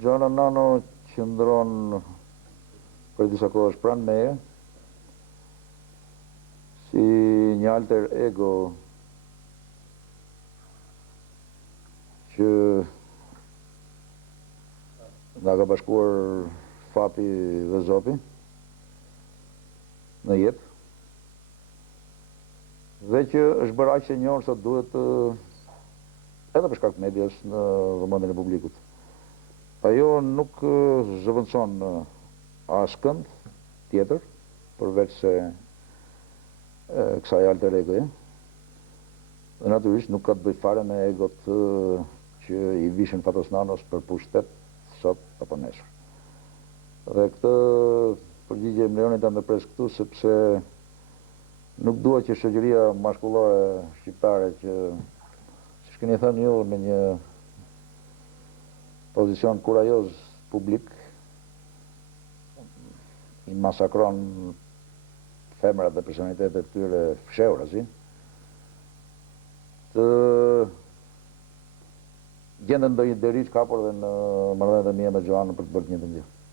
Gjoana Nano qëndron për disa kohësh pranë meje, si një alter ego që nga ka bashkuar fati dhe Zoti në jetë, dhe që është bërë aq e njohur sa duhet edhe për shkak të medias në vëmendjen e publikut. Ajo nuk zhvendëson askënd tjetër përveç se kësaj alter egoje. Dhe natyrisht nuk ka të bëjë fare me egot që i vishin Fatos Nanos për pushtet sot apo nesër. Dhe këtë përgjigje më lejoni ta ndërpres këtu sepse nuk dua që shoqëria maskullore shqiptare që, siç keni thënë ju, në një pozicion kurajoz publik i masakron femrat dhe personalitetet e tyre fshehura, të gjenden ndonjë deri të kapur dhe në marrëdhëniet e mia me Gjoanën për të bërë të njëjtën gjë.